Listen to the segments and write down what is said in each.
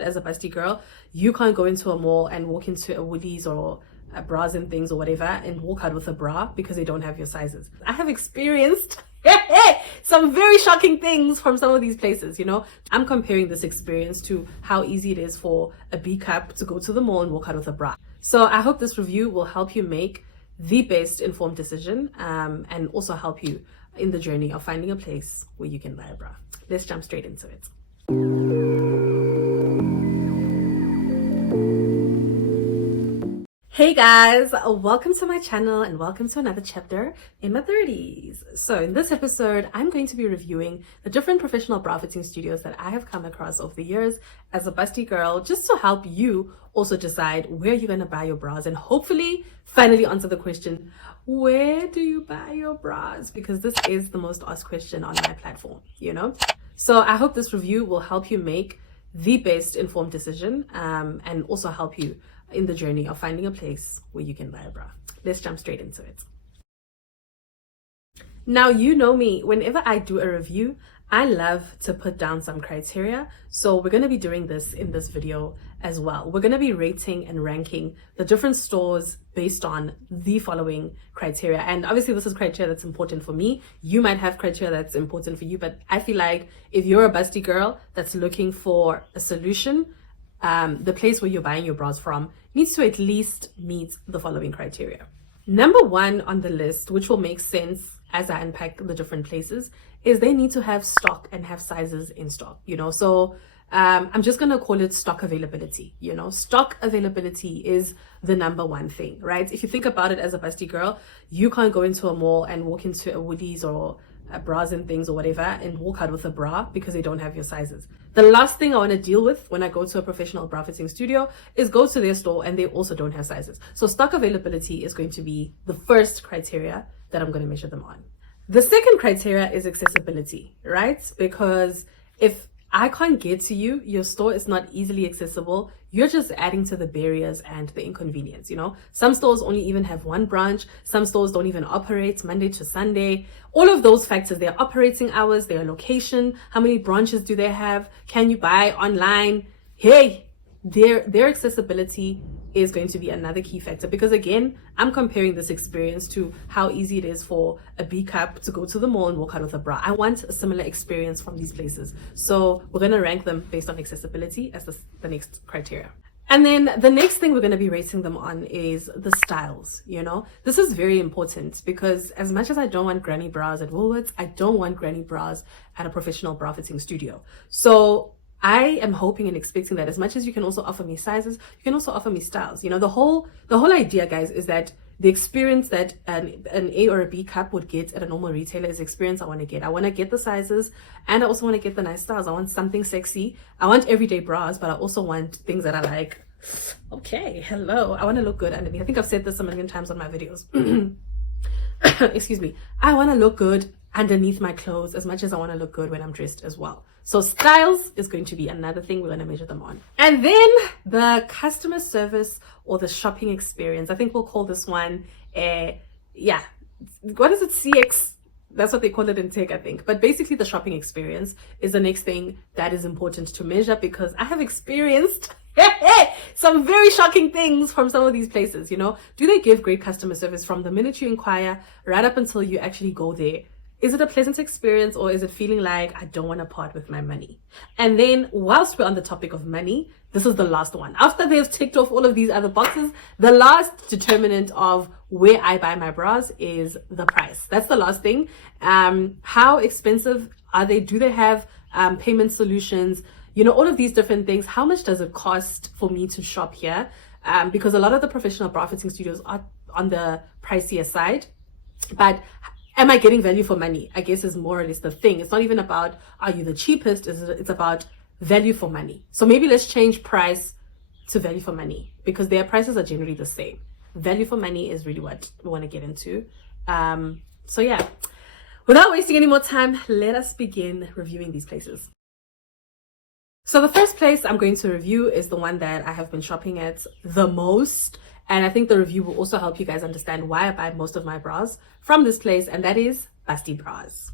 As a Busti girl, you can't go into a mall and walk into a Woolies or a Bras and Things or whatever and walk out with a bra because they don't have your sizes. I have experienced some very shocking things from some of these places, you know. I'm comparing this experience to how easy it is for a B cup to go to the mall and walk out with a bra. So I hope this review will help you make the best informed decision and also help you in the journey of finding a place where you can buy a bra. Let's jump straight into it. Hey guys, welcome to my channel and welcome to another chapter in my 30s. So in this episode, I'm going to be reviewing the different professional bra fitting studios that I have come across over the years as a Busti girl, just to help you also decide where you're going to buy your bras and hopefully finally answer the question, where do you buy your bras? Because this is the most asked question on my platform, you know? So I hope this review will help you make the best informed decision and also help you in the journey of finding a place where you can buy a bra. Let's jump straight into it. Now, you know me, whenever I do a review, I love to put down some criteria. So we're going to be doing this in this video as well. We're going to be rating and ranking the different stores based on the following criteria. And obviously this is criteria that's important for me. You might have criteria that's important for you, but I feel like if you're a Busti girl that's looking for a solution, the place where you're buying your bras from needs to at least meet the following criteria. Number one on the list, which will make sense as I unpack the different places, is they need to have stock and have sizes in stock, you know. So I'm just going to call it stock availability, you know. Stock availability is the number one thing, right? If you think about it as a Busti girl, you can't go into a mall and walk into a Woolies or a Bras and Things or whatever and walk out with a bra because they don't have your sizes. The last thing I want to deal with when I go to a professional bra fitting studio is go to their store and they also don't have sizes. So stock availability is going to be the first criteria that I'm going to measure them on. The second criteria is accessibility, right? Because if I can't get to you, your store is not easily accessible, you're just adding to the barriers and the inconvenience, you know. Some stores only even have one branch. Some stores don't even operate Monday to Sunday. All of those factors, their operating hours, their location, how many branches do they have? Can you buy online? Hey, their accessibility is going to be another key factor, because again, I'm comparing this experience to how easy it is for a B cup to go to the mall and walk out with a bra. I want a similar experience from these places. So we're going to rank them based on accessibility as the next criteria. And then the next thing we're going to be rating them on is the styles, you know. This is very important because as much as I don't want granny bras at Woolworths, I don't want granny bras at a professional bra fitting studio. So I am hoping and expecting that as much as you can also offer me sizes, you can also offer me styles. You know, the whole idea, guys, is that the experience that an A or a B cup would get at a normal retailer is the experience I want to get. I want to get the sizes and I also want to get the nice styles. I want something sexy. I want everyday bras, but I also want things that are like, okay, hello. I want to look good underneath. I think I've said this a million times on my videos. Excuse me. I want to look good underneath my clothes as much as I want to look good when I'm dressed as well. So styles is going to be another thing we're going to measure them on. And then the customer service or the shopping experience. I think we'll call this one what is it? CX. That's what they call it in tech, I think. But basically the shopping experience is the next thing that is important to measure, because I have experienced some very shocking things from some of these places, you know. Do they give great customer service from the minute you inquire right up until you actually go there? Is it a pleasant experience, or is it feeling like I don't want to part with my money? And then whilst we're on the topic of money, this is the last one. After they've ticked off all of these other boxes, the last determinant of where I buy my bras is the price. That's the last thing. How expensive are they? Do they have payment solutions? You know, all of these different things. How much does it cost for me to shop here? Because a lot of the professional bra fitting studios are on the pricier side, but am I getting value for money? I guess is more or less the thing. It's not even about, are you the cheapest? It's about value for money. So maybe let's change price to value for money, because their prices are generally the same. Value for money is really what we want to get into. So yeah, without wasting any more time, let us begin reviewing these places. So the first place I'm going to review is the one that I have been shopping at the most. And I think the review will also help you guys understand why I buy most of my bras from this place, and that is Busti Bras.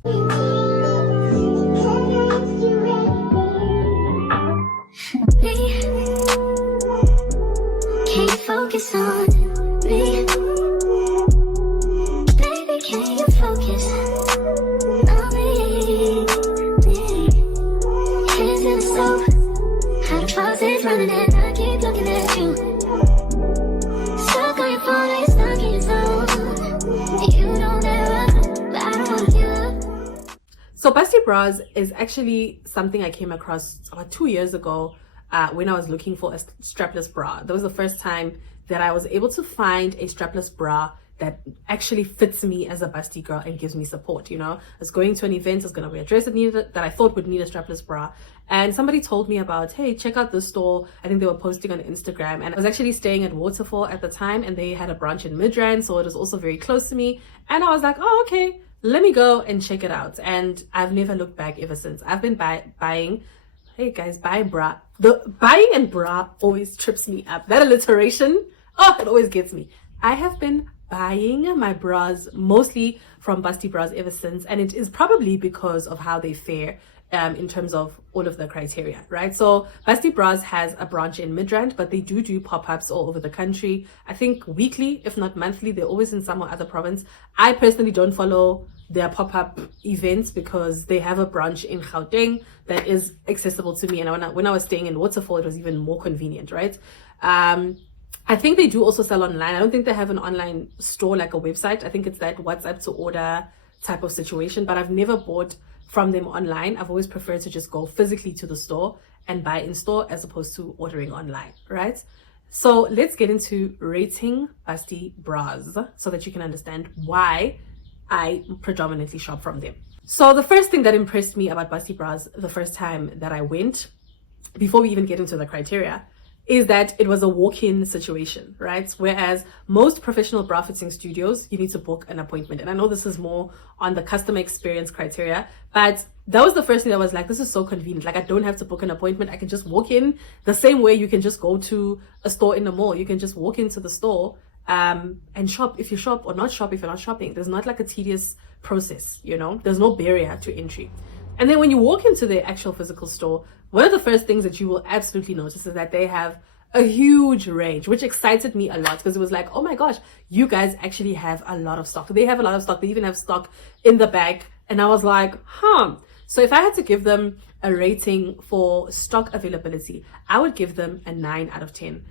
Can you focus on me? Baby, can you focus on me? Hands in the stove, how the faucet's running and I keep looking at you. Stuck on your phone, like stuck in your zone. You don't ever, but I don't wanna give up. So Busti bras is actually something I came across about 2 years ago when I was looking for a strapless bra. That was the first time that I was able to find a strapless bra that actually fits me as a busty girl and gives me support. You know, I was going to an event, I was going to wear a dress that I thought would need a strapless bra, and somebody told me about, hey, check out this store. I think they were posting on Instagram, and I was actually staying at Waterfall at the time, and they had a branch in Midrand, so it was also very close to me, and I was like, oh, okay, let me go and check it out. And I've never looked back ever since. I've been buying, hey guys, buying bra. The buying and bra always trips me up. That alliteration, oh, it always gets me. I have been buying my bras mostly from Busti bras ever since, and it is probably because of how they fare in terms of all of the criteria, right? So Busti bras has a branch in Midrand, but they do pop-ups all over the country. I think weekly, if not monthly. They're always in some or other province. I personally don't follow their pop-up events because they have a branch in Gauteng that is accessible to me, and when I was staying in Waterfall, it was even more convenient, right? I think they do also sell online. I don't think they have an online store like a website. I think it's that WhatsApp to order type of situation, but I've never bought from them online. I've always preferred to just go physically to the store and buy in store as opposed to ordering online, right? So let's get into rating Busti bras so that you can understand why I predominantly shop from them. So the first thing that impressed me about Busti bras the first time that I went, before we even get into the criteria, is that it was a walk-in situation, right? Whereas most professional bra fitting studios, you need to book an appointment. And I know this is more on the customer experience criteria, but that was the first thing that was like, this is so convenient. Like, I don't have to book an appointment. I can just walk in the same way you can just go to a store in the mall. You can just walk into the store and shop if you shop, or not shop if you're not shopping. There's not like a tedious process, you know? There's no barrier to entry. And then when you walk into the actual physical store, one of the first things that you will absolutely notice is that they have a huge range, which excited me a lot because it was like, oh my gosh, you guys actually have a lot of stock. They have a lot of stock. They even have stock in the bag. And I was like, So if I had to give them a rating for stock availability, I would give them a 9 out of 10.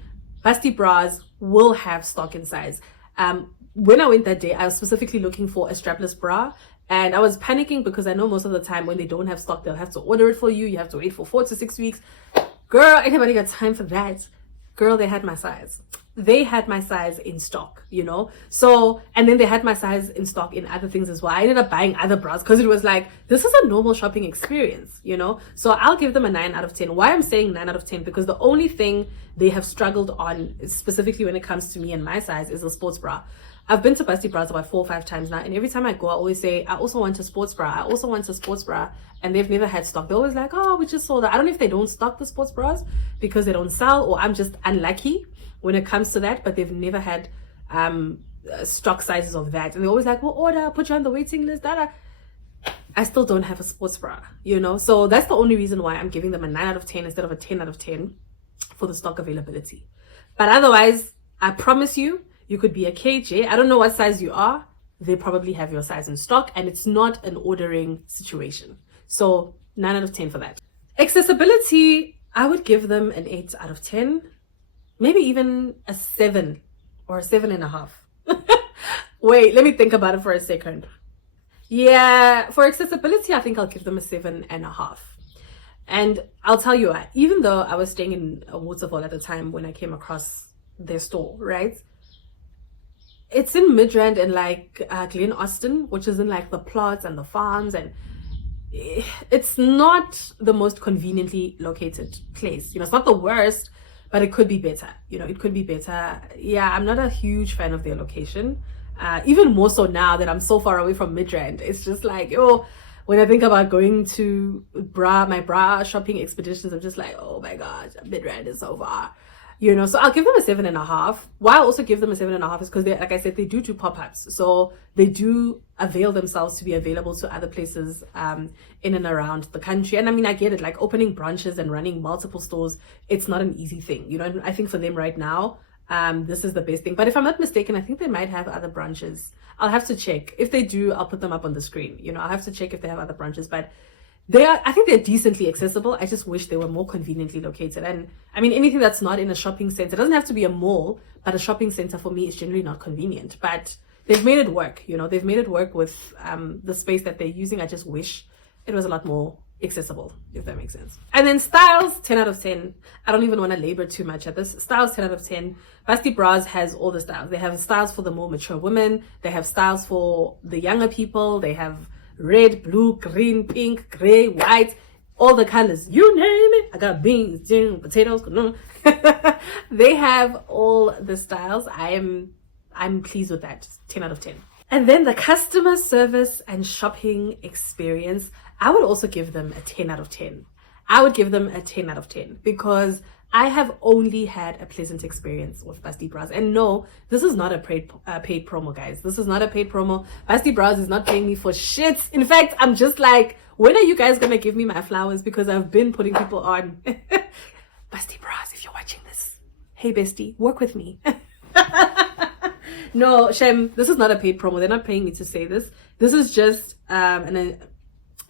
Busti bras will have stock in size. When I went that day, I was specifically looking for a strapless bra. And I was panicking because I know most of the time when they don't have stock, they'll have to order it for you. You have to wait for 4 to 6 weeks. Girl, anybody got time for that? Girl, they had my size. They had my size in stock, you know? So, and then they had my size in stock in other things as well. I ended up buying other bras because it was like, this is a normal shopping experience, you know? So I'll give them a 9 out of 10. Why I'm saying 9 out of 10? Because the only thing they have struggled on, specifically when it comes to me and my size, is a sports bra. I've been to Busti bras about 4 or 5 times now, and every time I go, I always say, I also want a sports bra. I also want a sports bra. And they've never had stock. They're always like, oh, we just sold that. I don't know if they don't stock the sports bras because they don't sell, or I'm just unlucky when it comes to that, but they've never had stock sizes of that. And they're always like, we'll order, put you on the waiting list. I still don't have a sports bra, you know? So that's the only reason why I'm giving them a 9 out of 10 instead of a 10 out of 10 for the stock availability. But otherwise, I promise you, you could be a KJ. I don't know what size you are. They probably have your size in stock, and it's not an ordering situation. So 9 out of 10 for that. Accessibility, I would give them an 8 out of 10. Maybe even a 7 or a 7.5. Wait, let me think about it for a second. Yeah, for accessibility, I think I'll give them a 7.5. And I'll tell you what, even though I was staying in a Waterfall at the time when I came across their store, right? It's in Midrand and like Glen Austin, which is in like the plots and the farms, and it's not the most conveniently located place. You know, it's not the worst, but it could be better. You know, it could be better. Yeah, I'm not a huge fan of their location. Even more so now that I'm so far away from Midrand. It's just like, oh, when I think about going to my bra shopping expeditions, I'm just like, oh my gosh, Midrand is so far. You know, so I'll give them a 7.5. Why I also give them a 7.5 is because they, like I said, they do pop-ups. So they do avail themselves to be available to other places in and around the country. And I mean, I get it, like opening branches and running multiple stores, it's not an easy thing. You know, and I think for them right now, this is the best thing. But if I'm not mistaken, I think they might have other branches. I'll have to check. If they do, I'll put them up on the screen. You know, I'll have to check if they have other branches, but I think they're decently accessible. I just wish they were more conveniently located. And I mean, anything that's not in a shopping center, it doesn't have to be a mall, but a shopping center for me is generally not convenient. But they've made it work, you know, they've made it work with the space that they're using. I just wish it was a lot more accessible, if that makes sense. And then styles, 10 out of 10. I don't even want to labor too much at this. Styles, 10 out of 10. Busti Bras has all the styles. They have styles for the more mature women. They have styles for the younger people. They have red, blue, green, pink, gray, white, all the colors, you name it. I got beans, potatoes. They have all the styles. I'm pleased with that. 10 out of 10. And then the customer service and shopping experience, I would also give them a 10 out of 10. I would give them a 10 out of 10 because I have only had a pleasant experience with Busti Bras. And no, this is not a paid promo, guys. This is not a paid promo. Busti Bras is not paying me for shit. In fact, I'm just like, when are you guys going to give me my flowers? Because I've been putting people on. Busti Bras, if you're watching this, hey, bestie, work with me. No, Shem, this is not a paid promo. They're not paying me to say this. This is just an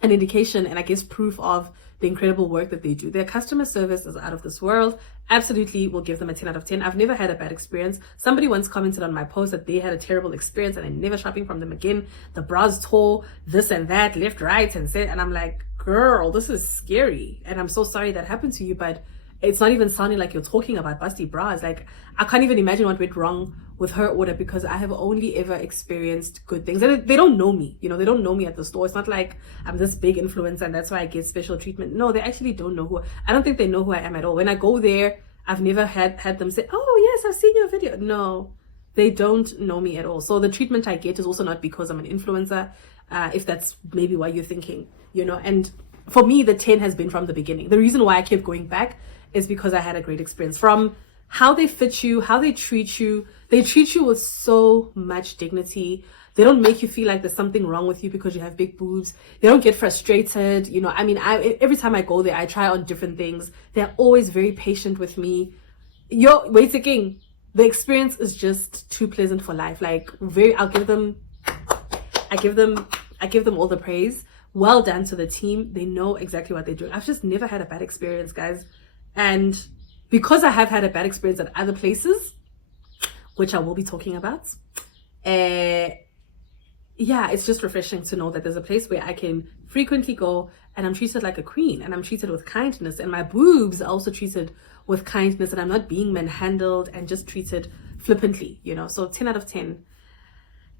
indication and I guess proof of the incredible work that they do. Their customer service is out of this world. Absolutely will give them a 10 out of 10. I've never had a bad experience. Somebody once commented on my post that they had a terrible experience and they're never shopping from them again. The bras tore, this and that, left, right, and said, and I'm like, girl, this is scary. And I'm so sorry that happened to you, but it's not even sounding like you're talking about Busti Bras. Like, I can't even imagine what went wrong with her order because I have only ever experienced good things. And they don't know me, you know, they don't know me at the store. It's not like I'm this big influencer and that's why I get special treatment. No, they actually don't know I don't think they know who I am at all. When I go there, I've never had them say, oh yes, I've seen your video. No, they don't know me at all. So the treatment I get is also not because I'm an influencer, if that's maybe why you're thinking, you know. And for me, the 10 has been from the beginning. The reason why I kept going back is because I had a great experience. From how they fit you, how they treat you. They treat you with so much dignity. They don't make you feel like there's something wrong with you because you have big boobs. They don't get frustrated. You know, I mean, every time I go there, I try on different things. They're always very patient with me. Wait again. The experience is just too pleasant for life. Like, I give them all the praise. Well done to the team. They know exactly what they're doing. I've just never had a bad experience, guys. And because I have had a bad experience at other places, which I will be talking about, yeah, it's just refreshing to know that there's a place where I can frequently go and I'm treated like a queen and I'm treated with kindness and my boobs are also treated with kindness and I'm not being manhandled and just treated flippantly, you know. So 10 out of 10.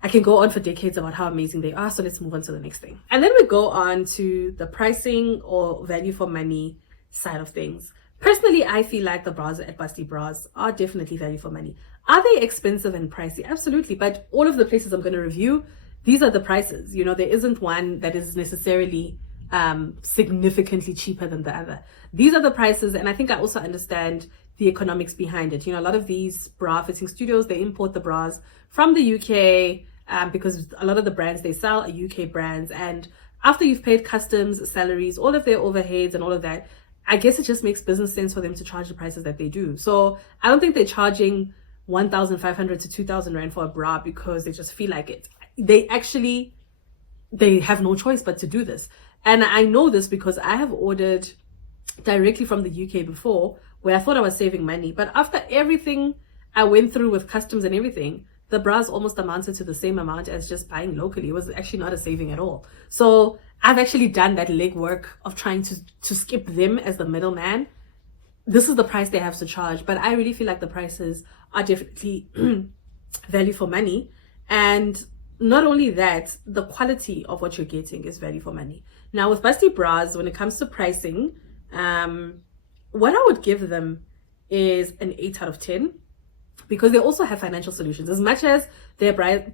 I can go on for decades about how amazing they are. So let's move on to the next thing. And then we go on to the pricing or value for money side of things. Personally, I feel like the bras at Busti Bras are definitely value for money. Are they expensive and pricey? Absolutely. But all of the places I'm going to review, these are the prices. You know, there isn't one that is necessarily significantly cheaper than the other. These are the prices. And I think I also understand the economics behind it. You know, a lot of these bra fitting studios, they import the bras from the UK because a lot of the brands they sell are UK brands. And after you've paid customs, salaries, all of their overheads and all of that, I guess it just makes business sense for them to charge the prices that they do. So I don't think they're charging 1,500 to 2,000 Rand for a bra because they just feel like it. They have no choice but to do this. And I know this because I have ordered directly from the UK before where I thought I was saving money. But after everything I went through with customs and everything, the bras almost amounted to the same amount as just buying locally. It was actually not a saving at all. So I've actually done that legwork of trying to skip them as the middleman. This is the price they have to charge. But I really feel like the prices are definitely value for money. And not only that, the quality of what you're getting is value for money. Now with Busti Bras, when it comes to pricing, what I would give them is an 8 out of 10. Because they also have financial solutions. As much as their bras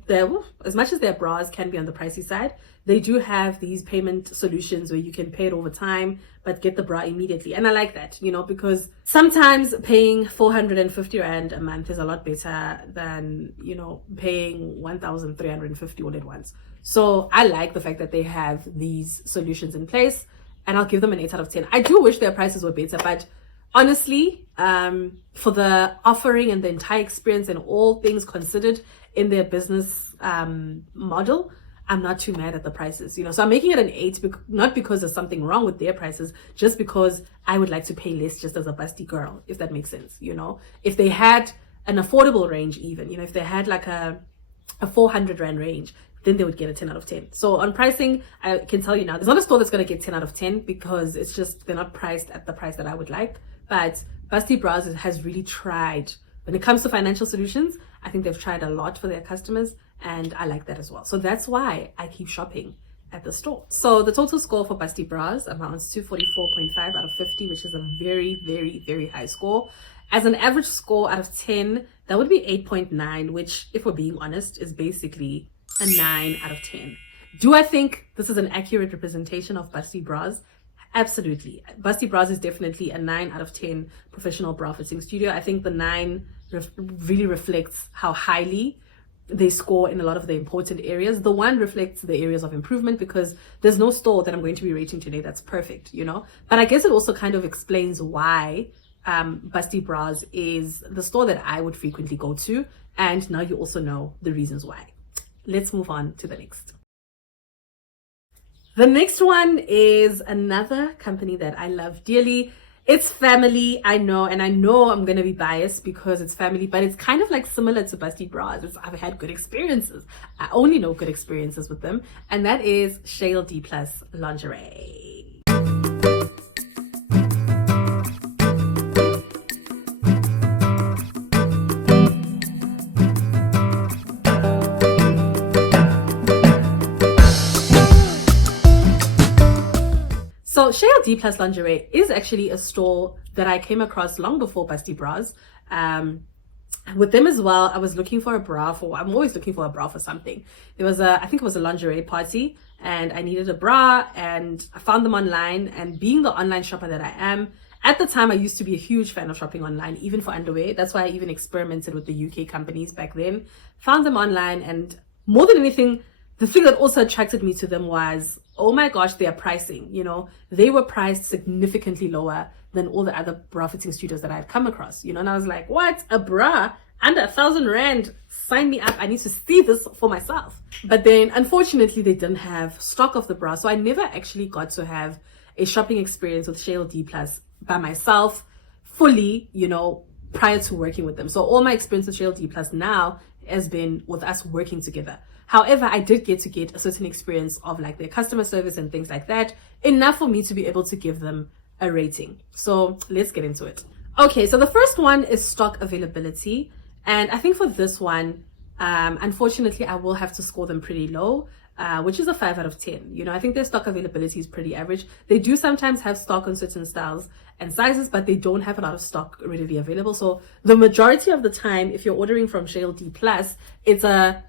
can be on the pricey side, they do have these payment solutions where you can pay it over time but get the bra immediately. And I like that, you know, because sometimes paying 450 Rand a month is a lot better than, you know, paying 1,350 all at once. So I like the fact that they have these solutions in place and I'll give them an 8 out of 10. I do wish their prices were better, but honestly, for the offering and the entire experience and all things considered in their business model, I'm not too mad at the prices, you know. So I'm making it an 8, not because there's something wrong with their prices, just because I would like to pay less just as a Busti girl, if that makes sense, you know. If they had an affordable range, even, you know, if they had like a 400 Rand range, then they would get a 10 out of 10. So on pricing, I can tell you now, there's not a store that's going to get 10 out of 10 because it's just, they're not priced at the price that I would like. But Busti Bras has really tried, when it comes to financial solutions, I think they've tried a lot for their customers, and I like that as well. So that's why I keep shopping at the store. So the total score for Busti Bras amounts to 44.5 out of 50, which is a very, very, very high score. As an average score out of 10, that would be 8.9, which, if we're being honest, is basically a 9 out of 10. Do I think this is an accurate representation of Busti Bras? Absolutely. Busti Bras is definitely a 9 out of 10 professional bra fitting studio. I think the 9 really reflects how highly they score in a lot of the important areas. The 1 reflects the areas of improvement, because there's no store that I'm going to be rating today that's perfect, you know. But I guess it also kind of explains why Busti Bras is the store that I would frequently go to, and now you also know the reasons why. Let's move on to the next. The next one is another company that I love dearly. It's family, I know, and I know I'm going to be biased because it's family, but it's kind of like similar to Busti Bras. I've had good experiences. I only know good experiences with them, and that is Chayil D+ Lingerie. So Chayil D+ Lingerie is actually a store that I came across long before Busti Bras. With them as well, I was looking for a bra I'm always looking for a bra for something. There was I think it was a lingerie party, and I needed a bra, and I found them online. And being the online shopper that I am, at the time I used to be a huge fan of shopping online, even for underwear. That's why I even experimented with the UK companies back then. Found them online, and more than anything, the thing that also attracted me to them was, oh my gosh, their pricing. You know, they were priced significantly lower than all the other bra fitting studios that I had come across, you know. And I was like, what? A bra under 1,000 Rand? Sign me up. I need to see this for myself. But then unfortunately they didn't have stock of the bra, so I never actually got to have a shopping experience with Chayil D+ by myself fully, you know, prior to working with them. So all my experience with Chayil D+ now has been with us working together. However, I did get a certain experience of like their customer service and things like that, enough for me to be able to give them a rating. So let's get into it. Okay, so the first one is stock availability. And I think for this one, unfortunately, I will have to score them pretty low, which is a 5 out of 10. You know, I think their stock availability is pretty average. They do sometimes have stock on certain styles and sizes, but they don't have a lot of stock readily available. So the majority of the time, if you're ordering from Chayil D+, it's a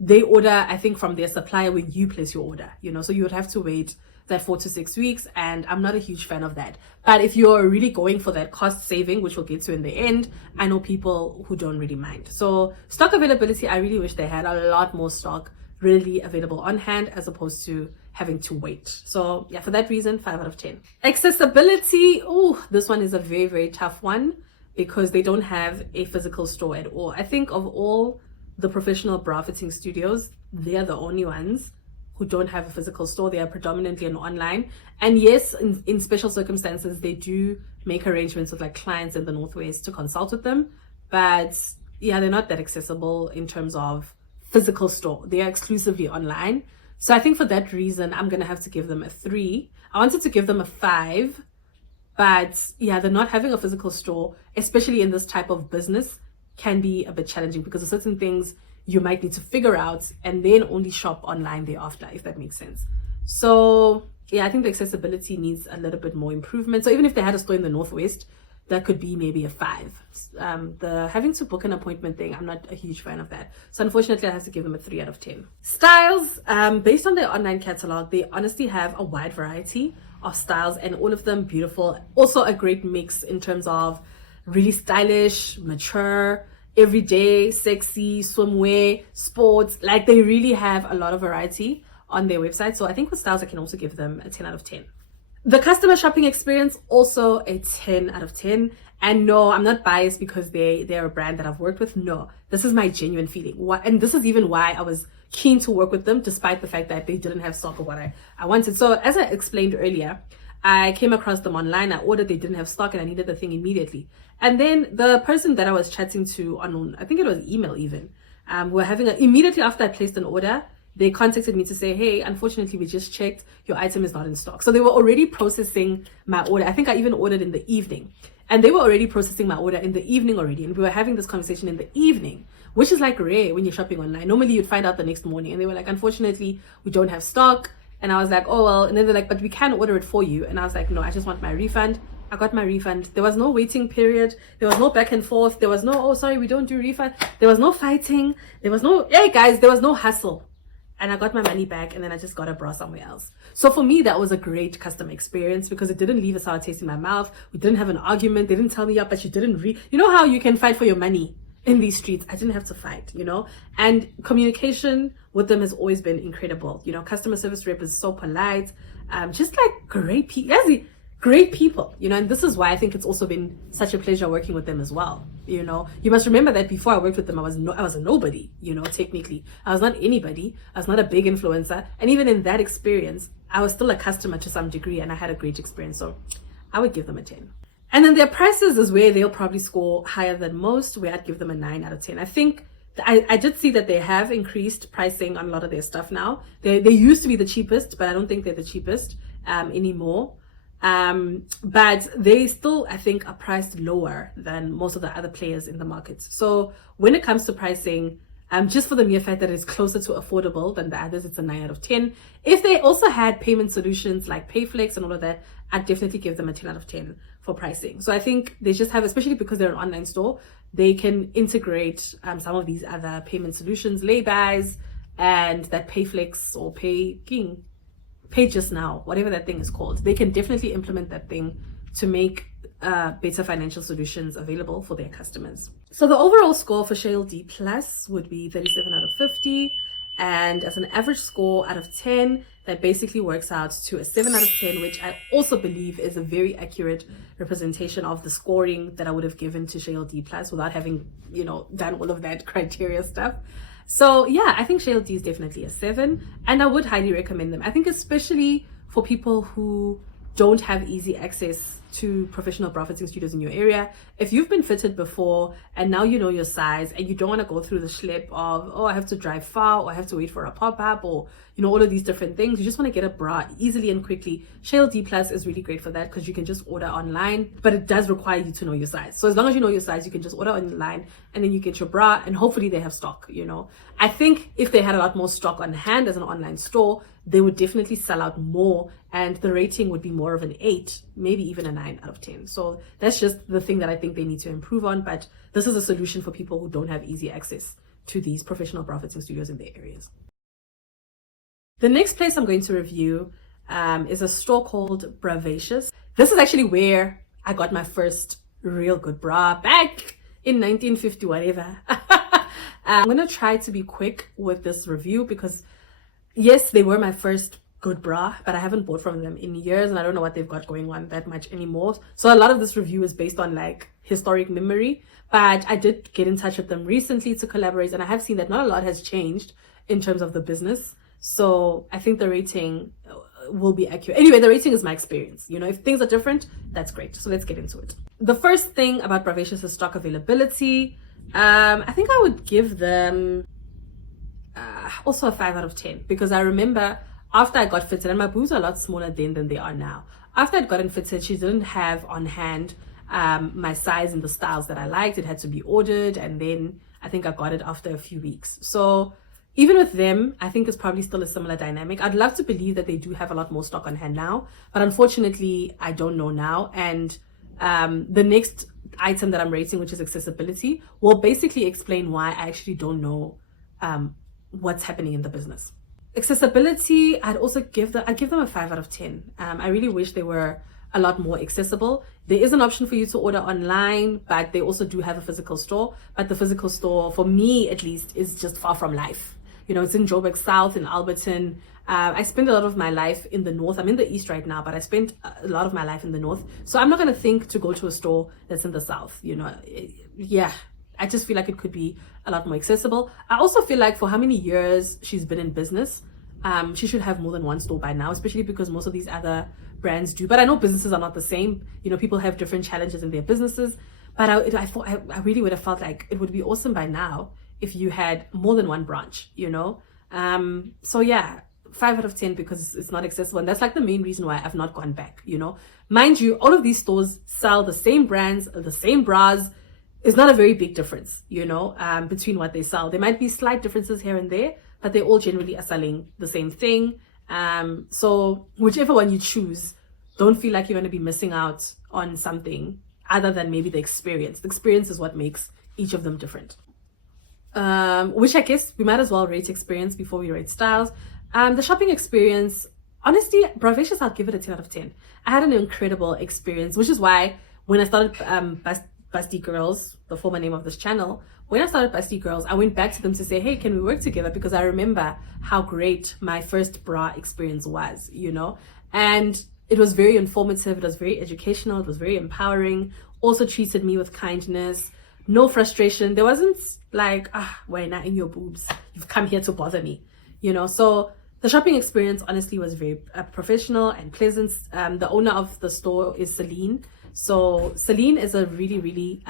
they order, I think, from their supplier when you place your order, you know, so you would have to wait that 4 to 6 weeks, and I'm not a huge fan of that. But if you're really going for that cost saving, which we'll get to in the end, I know people who don't really mind. So stock availability, I really wish they had a lot more stock really available on hand as opposed to having to wait. So yeah, for that reason, 5 out of 10. Accessibility, oh, this one is a very, very tough one because they don't have a physical store at all. I think of all the professional bra fitting studios, they are the only ones who don't have a physical store. They are predominantly an online. And yes, in special circumstances, they do make arrangements with like clients in the Northwest to consult with them. But yeah, they're not that accessible in terms of physical store. They are exclusively online. So I think for that reason, I'm going to have to give them a 3. I wanted to give them a 5. But yeah, they're not having a physical store, especially in this type of business, can be a bit challenging because of certain things you might need to figure out and then only shop online thereafter, if that makes sense. So yeah, I think the accessibility needs a little bit more improvement. So even if they had a store in the Northwest, that could be maybe a 5. The having to book an appointment thing, I'm not a huge fan of that. So unfortunately, I have to give them a 3 out of 10. Styles, based on their online catalog, they honestly have a wide variety of styles and all of them beautiful. Also a great mix in terms of really stylish, mature, everyday, sexy, swimwear, sports. Like they really have a lot of variety on their website. So I think with styles, I can also give them a 10 out of 10. The customer shopping experience, also a 10 out of 10. And no, I'm not biased because they're a brand that I've worked with. No, this is my genuine feeling. And this is even why I was keen to work with them, despite the fact that they didn't have stock of what I wanted. So as I explained earlier, I came across them online. I ordered, they didn't have stock, and I needed the thing immediately. And then the person that I was chatting to on, I think it was email even, we're having immediately after I placed an order, they contacted me to say, hey, unfortunately, we just checked, your item is not in stock. So they were already processing my order. I think I even ordered in the evening. And they were already processing my order in the evening already. And we were having this conversation in the evening, which is like rare when you're shopping online. Normally you'd find out the next morning. And they were like, unfortunately, we don't have stock. And I was like, oh, well. And then they're like, but we can order it for you. And I was like, no, I just want my refund. I got my refund. There was no waiting period. There was no back and forth. There was no, oh, sorry, we don't do refund. There was no fighting. There was no, hey guys, there was no hassle. And I got my money back, and then I just got a bra somewhere else. So for me, that was a great customer experience because it didn't leave a sour taste in my mouth. We didn't have an argument. They didn't tell me, yeah, but you didn't you know how you can fight for your money in these streets? I didn't have to fight, you know? And communication with them has always been incredible. You know, customer service rep is so polite. Just like great people, you know, and this is why I think it's also been such a pleasure working with them as well. You know, you must remember that before I worked with them, I was a nobody, you know, technically. I was not anybody. I was not a big influencer. And even in that experience, I was still a customer to some degree, and I had a great experience. So I would give them a 10. And then their prices is where they'll probably score higher than most, where I'd give them a 9 out of 10. I think I did see that they have increased pricing on a lot of their stuff now. They used to be the cheapest, but I don't think they're the cheapest anymore. But they still, I think, are priced lower than most of the other players in the market. So when it comes to pricing, just for the mere fact that it's closer to affordable than the others, it's a 9 out of 10. If they also had payment solutions like Payflex and all of that, I'd definitely give them a 10 out of 10 for pricing. So I think they just have, especially because they're an online store, they can integrate some of these other payment solutions, laybys, and that Payflex or Pay Just Now, whatever that thing is called. They can definitely implement that thing to make better financial solutions available for their customers. So the overall score for Chayil D Plus would be 37 out of 50. And as an average score out of 10, that basically works out to a 7 out of 10, which I also believe is a very accurate representation of the scoring that I would have given to Chayil D Plus without having, you know, done all of that criteria stuff. So yeah, I think Chayil D is definitely a 7, and I would highly recommend them. I think especially for people who don't have easy access to professional bra fitting studios in your area. If you've been fitted before and now you know your size and you don't want to go through the schlep of, oh, I have to drive far, or I have to wait for a pop-up, or, you know, all of these different things, you just want to get a bra easily and quickly, Chayil D Plus is really great for that because you can just order online, but it does require you to know your size. So as long as you know your size, you can just order online and then you get your bra, and hopefully they have stock, you know. I think if they had a lot more stock on hand as an online store, they would definitely sell out more, and the rating would be more of an 8, maybe even a 9 out of 10. So that's just the thing that I think they need to improve on, but this is a solution for people who don't have easy access to these professional bra fitting studios in their areas. The next place I'm going to review is a store called Bravacious. This is actually where I got my first real good bra back in 1950 whatever. I'm going to try to be quick with this review because yes, they were my first good bra, but I haven't bought from them in years and I don't know what they've got going on that much anymore. So a lot of this review is based on like historic memory, but I did get in touch with them recently to collaborate, and I have seen that not a lot has changed in terms of the business. So I think the rating will be accurate. Anyway, the rating is my experience. You know, if things are different, that's great. So let's get into it. The first thing about Bravacious is stock availability. I think I would give them also a 5 out of 10 because I remember after I got fitted, and my boobs are a lot smaller then than they are now. After I'd gotten fitted, she didn't have on hand my size and the styles that I liked. It had to be ordered, and then I think I got it after a few weeks. So even with them, I think it's probably still a similar dynamic. I'd love to believe that they do have a lot more stock on hand now, but unfortunately, I don't know now. And the next item that I'm rating, which is accessibility, will basically explain why I actually don't know what's happening in the business. Accessibility, I'd give them a 5 out of 10. I really wish they were a lot more accessible. There is an option for you to order online, but they also do have a physical store. But the physical store, for me at least, is just far from life. You know, it's in Joburg South in Alberton. I spend a lot of my life in the north. I'm in the east right now, but I spent a lot of my life in the north. So I'm not going to think to go to a store that's in the south, you know. Yeah, I just feel like it could be a lot more accessible. I also feel like for how many years she's been in business, she should have more than one store by now, especially because most of these other brands do. But I know businesses are not the same. You know, people have different challenges in their businesses. But I really would have felt like it would be awesome by now if you had more than one branch, you know. So yeah, 5 out of 10 because it's not accessible, and that's like the main reason why I've not gone back, you know. Mind you, all of these stores sell the same brands, the same bras. It's not a very big difference, you know, between what they sell. There might be slight differences here and there, but they all generally are selling the same thing. So whichever one you choose, don't feel like you're going to be missing out on something other than maybe the experience. The experience is what makes each of them different. Which I guess we might as well rate experience before we rate styles. The shopping experience, honestly, Bravacious, I'll give it a 10 out of 10. I had an incredible experience, which is why when I started Busti Girls, the former name of this channel, when I started Busti Girls, I went back to them to say, hey, can we work together? Because I remember how great my first bra experience was, you know, and it was very informative. It was very educational. It was very empowering. Also treated me with kindness. No frustration. There wasn't like, why not in your boobs? You've come here to bother me, you know. So the shopping experience honestly was very professional and pleasant. The owner of the store is Celine. So Celine is a really, really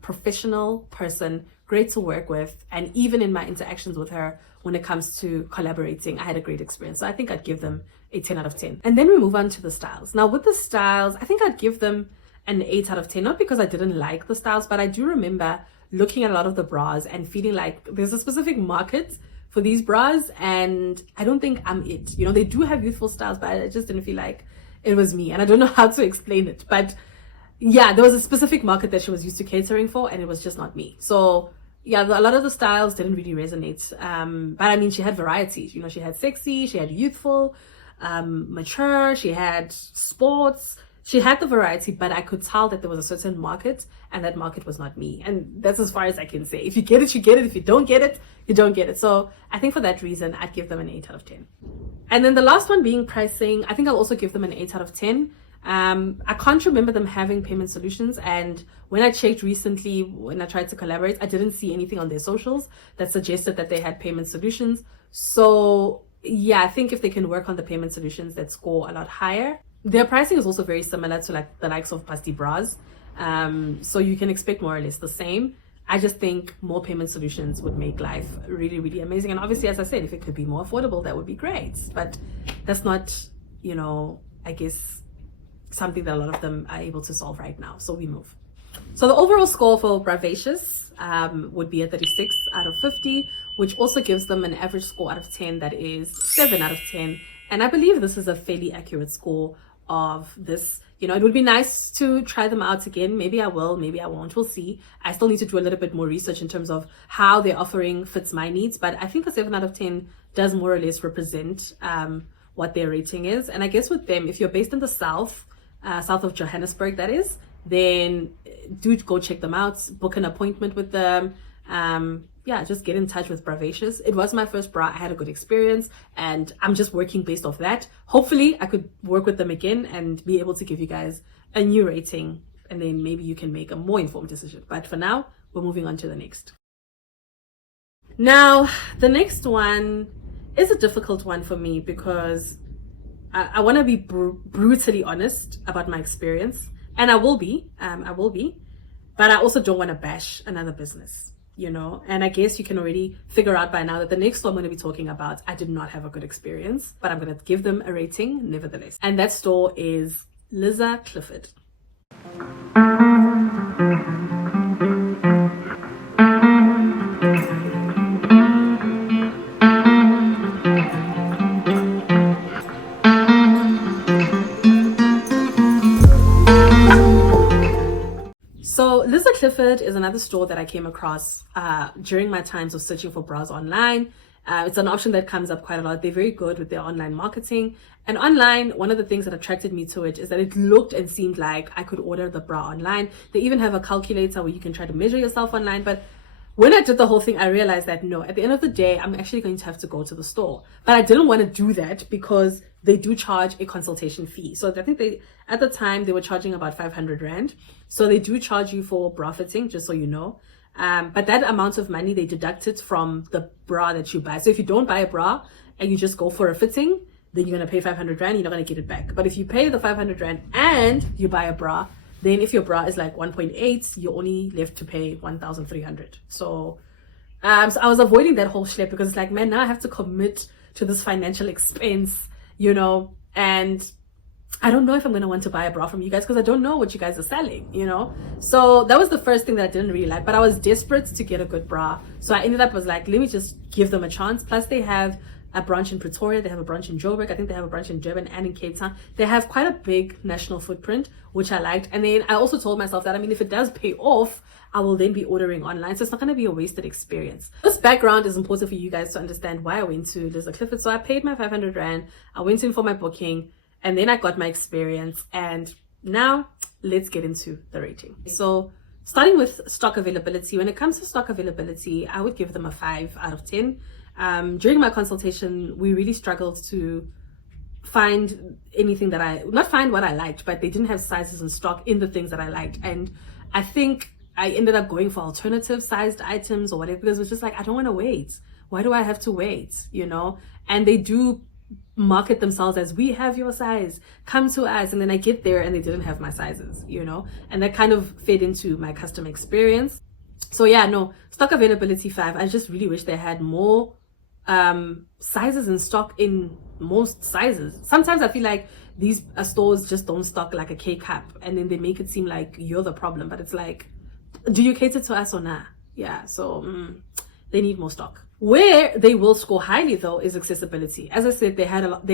professional person, great to work with. And even in my interactions with her, when it comes to collaborating, I had a great experience. So I think I'd give them a 10 out of 10. And then we move on to the styles. Now with the styles, I think I'd give them an 8 out of 10, not because I didn't like the styles, but I do remember looking at a lot of the bras and feeling like there's a specific market for these bras, and I don't think I'm it. You know, they do have youthful styles, but I just didn't feel like it was me, and I don't know how to explain it. But yeah, there was a specific market that she was used to catering for, and it was just not me. So yeah, a lot of the styles didn't really resonate. But I mean, she had varieties. You know, she had sexy, she had youthful, mature, she had sports. She had the variety, but I could tell that there was a certain market, and that market was not me. And that's as far as I can say. If you get it, you get it. If you don't get it, you don't get it. So I think for that reason, I'd give them an 8 out of 10. And then the last one being pricing, I think I'll also give them an 8 out of 10. I can't remember them having payment solutions. And when I checked recently, when I tried to collaborate, I didn't see anything on their socials that suggested that they had payment solutions. So yeah, I think if they can work on the payment solutions, that score a lot higher. Their pricing is also very similar to like the likes of Busti bras. So you can expect more or less the same. I just think more payment solutions would make life really, really amazing. And obviously, as I said, if it could be more affordable, that would be great. But that's not, you know, I guess something that a lot of them are able to solve right now. So we move. So the overall score for Bravacious would be a 36 out of 50, which also gives them an average score out of 10 that is 7 out of 10. And I believe this is a fairly accurate score of this. You know, it would be nice to try them out again. Maybe I will, maybe I won't, we'll see. I still need to do a little bit more research in terms of how their offering fits my needs, but I think a 7 out of 10 does more or less represent what their rating is. And I guess with them, if you're based in the south of Johannesburg, that is, then do go check them out, book an appointment with them. Yeah, just get in touch with Bravacious. It was my first bra. I had a good experience, and I'm just working based off that. Hopefully I could work with them again and be able to give you guys a new rating, and then maybe you can make a more informed decision. But for now, we're moving on to the next. Now, the next one is a difficult one for me because I want to be brutally honest about my experience, and I will be, but I also don't want to bash another business. You know, and I guess you can already figure out by now that the next store I'm going to be talking about, I did not have a good experience, but I'm going to give them a rating nevertheless. And that store is Liza Clifford. So Liza Clifford is another store that I came across during my times of searching for bras online. It's an option that comes up quite a lot. They're very good with their online marketing. And online, one of the things that attracted me to it is that it looked and seemed like I could order the bra online. They even have a calculator where you can try to measure yourself online. But when I did the whole thing, I realized that no, at the end of the day, I'm actually going to have to go to the store. But I didn't want to do that because they do charge a consultation fee. So I think at the time, they were charging about 500 Rand. So they do charge you for bra fitting, just so you know. But that amount of money, they deduct it from the bra that you buy. So if you don't buy a bra and you just go for a fitting, then you're going to pay 500 Rand, you're not going to get it back. But if you pay the 500 Rand and you buy a bra, then if your bra is like 1.8, you're only left to pay 1,300. So I was avoiding that whole schlep because it's like, man, now I have to commit to this financial expense, you know, and I don't know if I'm going to want to buy a bra from you guys because I don't know what you guys are selling, you know. So that was the first thing that I didn't really like, but I was desperate to get a good bra. So I ended up was like, let me just give them a chance. Plus they have a branch in Pretoria, they have a branch in Joburg, I think they have a branch in Durban and in Cape Town. They have quite a big national footprint, which I liked. And then I also told myself that, I mean, if it does pay off, I will then be ordering online. So it's not going to be a wasted experience. This background is important for you guys to understand why I went to Liza Clifford. So I paid my 500 Rand, I went in for my booking, and then I got my experience. And now let's get into the rating. So starting with stock availability, when it comes to stock availability, I would give them a 5 out of 10. During my consultation, we really struggled to find anything that not find what I liked, but they didn't have sizes in stock in the things that I liked. And I think I ended up going for alternative sized items or whatever, because it was just like, I don't want to wait. Why do I have to wait? You know? And they do market themselves as, we have your size, come to us. And then I get there and they didn't have my sizes, you know? And that kind of fed into my customer experience. So yeah, no, stock availability 5. I just really wish they had more sizes in stock in most sizes. Sometimes I feel like these stores just don't stock like a K-cup, and then they make it seem like you're the problem, but it's like, do you cater to us or not? Yeah, so they need more stock. Where they will score highly though is accessibility. As I said, they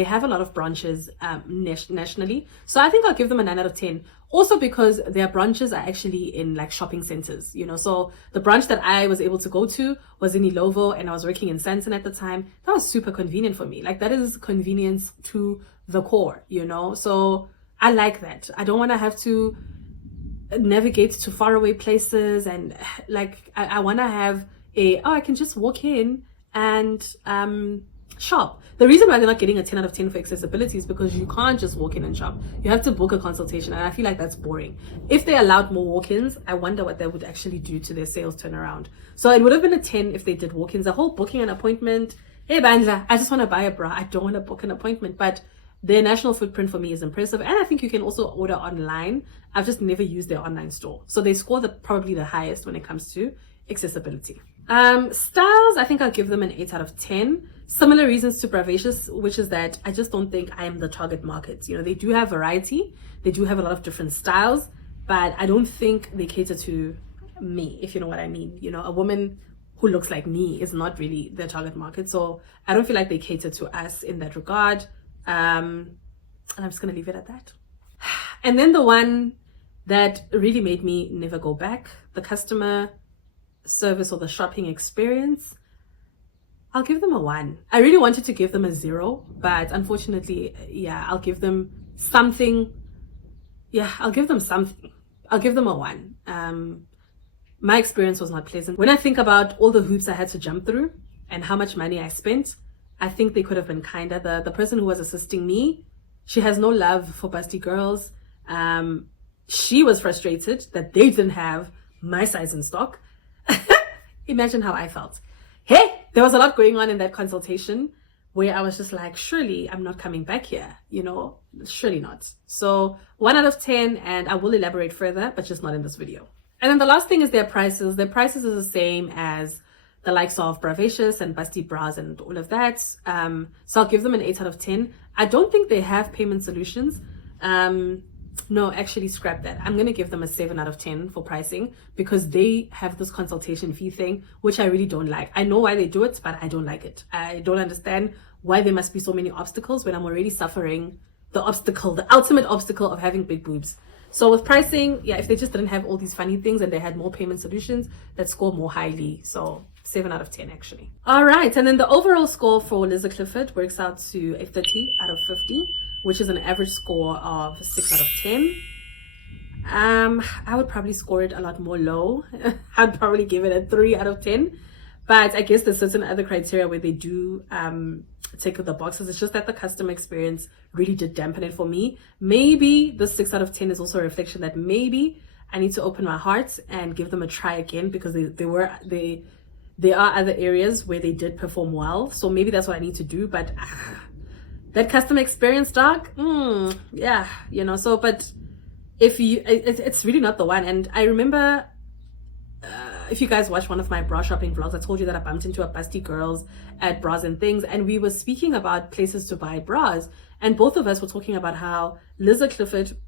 have a lot of branches nationally, so I think I'll give them a 9 out of 10. Also because their branches are actually in like shopping centers, you know. So the branch that I was able to go to was in Ilovo, and I was working in Sandton at the time. That was super convenient for me. Like, that is convenience to the core, you know. So I like that. I don't want to have to navigate to faraway places, and like I want to have I can just walk in and shop. The reason why they're not getting a 10 out of 10 for accessibility is because you can't just walk in and shop. You have to book a consultation, and I feel like that's boring. If they allowed more walk-ins, I wonder what that would actually do to their sales turnaround. So it would have been a 10 if they did walk-ins. The whole booking an appointment, hey Bandla, I just want to buy a bra, I don't want to book an appointment. But their national footprint for me is impressive, and I think you can also order online. I've just never used their online store, so they score probably the highest when it comes to accessibility. Styles, I think I'll give them an 8 out of 10. Similar reasons to Bravacious, which is that I just don't think I am the target market. You know, they do have variety, they do have a lot of different styles, but I don't think they cater to me, if you know what I mean. You know, a woman who looks like me is not really their target market, so I don't feel like they cater to us in that regard. And I'm just gonna leave it at that. And then the one that really made me never go back, the customer service or the shopping experience, I'll give them a 1. I really wanted to give them a 0, but unfortunately, yeah, I'll give them something. Yeah, I'll give them something. I'll give them a 1. My experience was not pleasant. When I think about all the hoops I had to jump through and how much money I spent, I think they could have been kinder. The person who was assisting me, she has no love for Busti girls. She was frustrated that they didn't have my size in stock. Imagine how I felt. Hey, there was a lot going on in that consultation where I was just like, surely I'm not coming back here, you know, surely not. So 1 out of 10, and I will elaborate further, but just not in this video. And then the last thing is their prices. Their prices is the same as the likes of Bravacious and Busti bras and all of that. So I'll give them an 8 out of 10. I don't think they have payment solutions. No, actually scrap that. I'm going to give them a 7 out of 10 for pricing, because they have this consultation fee thing, which I really don't like. I know why they do it, but I don't like it. I don't understand why there must be so many obstacles when I'm already suffering the ultimate obstacle of having big boobs. So with pricing, yeah, if they just didn't have all these funny things and they had more payment solutions, that score more highly. So 7 out of 10 actually. All right, and then the overall score for Liza Clifford works out to a 30 out of 50, which is an average score of 6 out of 10. I would probably score it a lot more low. I'd probably give it a 3 out of 10. But I guess there's certain other criteria where they do tick the boxes. It's just that the customer experience really did dampen it for me. Maybe the 6 out of 10 is also a reflection that maybe I need to open my heart and give them a try again, because there are other areas where they did perform well. So maybe that's what I need to do. But that customer experience, dog, yeah, you know. So, but if you, it's really not the one. And I remember, if you guys watched one of my bra shopping vlogs, I told you that I bumped into a Busti girls at Bras and Things, and we were speaking about places to buy bras, and both of us were talking about how Liza Clifford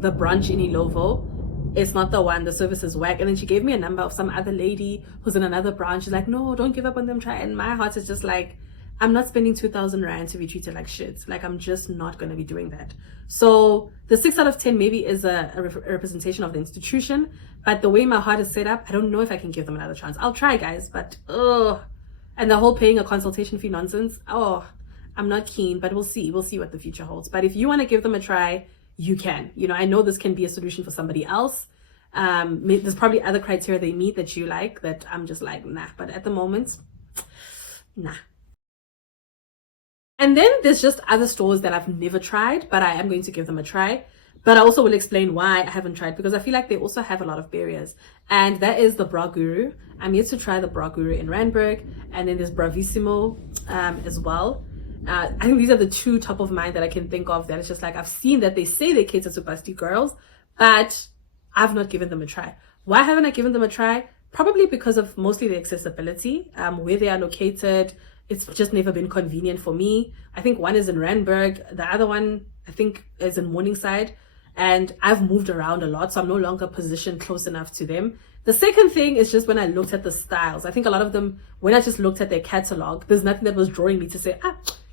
the brunch in Ilovo, it's not the one, the service is whack. And then she gave me a number of some other lady who's in another branch. She's like, no, don't give up on them, try. And my heart is just like, I'm not spending 2,000 rand to be treated like shit. Like, I'm just not going to be doing that. So the 6 out of 10 maybe is a representation of the institution, but the way my heart is set up, I don't know if I can give them another chance. I'll try, guys, but and the whole paying a consultation fee nonsense, I'm not keen, but we'll see what the future holds. But if you want to give them a try, you can. You know, I know this can be a solution for somebody else. There's probably other criteria they meet that you like that I'm just like, nah. But at the moment, nah. And then there's just other stores that I've never tried, but I am going to give them a try. But I also will explain why I haven't tried, because I feel like they also have a lot of barriers. And that is the Bra Guru. I'm yet to try the Bra Guru in Randburg. And then there's Bravissimo as well. I think these are the two top of mind that I can think of that it's just like, I've seen that they say they cater to Busti girls, but I've not given them a try. Why haven't I given them a try? Probably because of mostly the accessibility, where they are located. It's just never been convenient for me. I think one is in Randburg, the other one I think is in Morningside, and I've moved around a lot, so I'm no longer positioned close enough to them. The second thing is just when I looked at the styles, I think a lot of them, when I just looked at their catalog, there's nothing that was drawing me to say,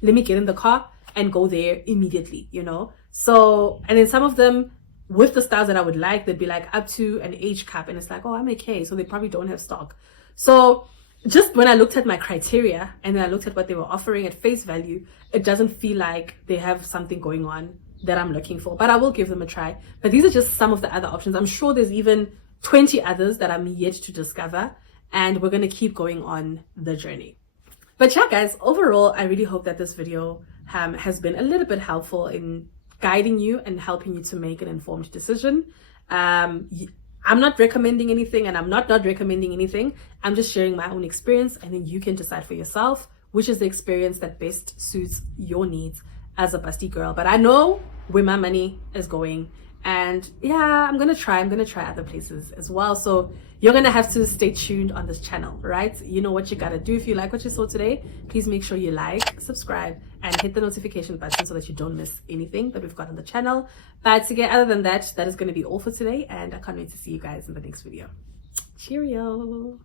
let me get in the car and go there immediately, you know? So, and then some of them with the styles that I would like, they'd be like up to an age cap, and it's like, I'm okay. So they probably don't have stock. So just when I looked at my criteria and then I looked at what they were offering at face value, it doesn't feel like they have something going on that I'm looking for, but I will give them a try. But these are just some of the other options. I'm sure there's even 20 others that I'm yet to discover, and we're going to keep going on the journey. But yeah, guys, overall, I really hope that this video has been a little bit helpful in guiding you and helping you to make an informed decision. I'm not recommending anything, and I'm not recommending anything. I'm just sharing my own experience, and then you can decide for yourself which is the experience that best suits your needs as a Busti girl. But I know where my money is going, and yeah, I'm gonna try other places as well. So you're gonna have to stay tuned on this channel, right? You know what you gotta do. If you like what you saw today, please make sure you like, subscribe, and hit the notification button so that you don't miss anything that we've got on the channel. But again, other than that, that is going to be all for today, and I can't wait to see you guys in the next video. Cheerio.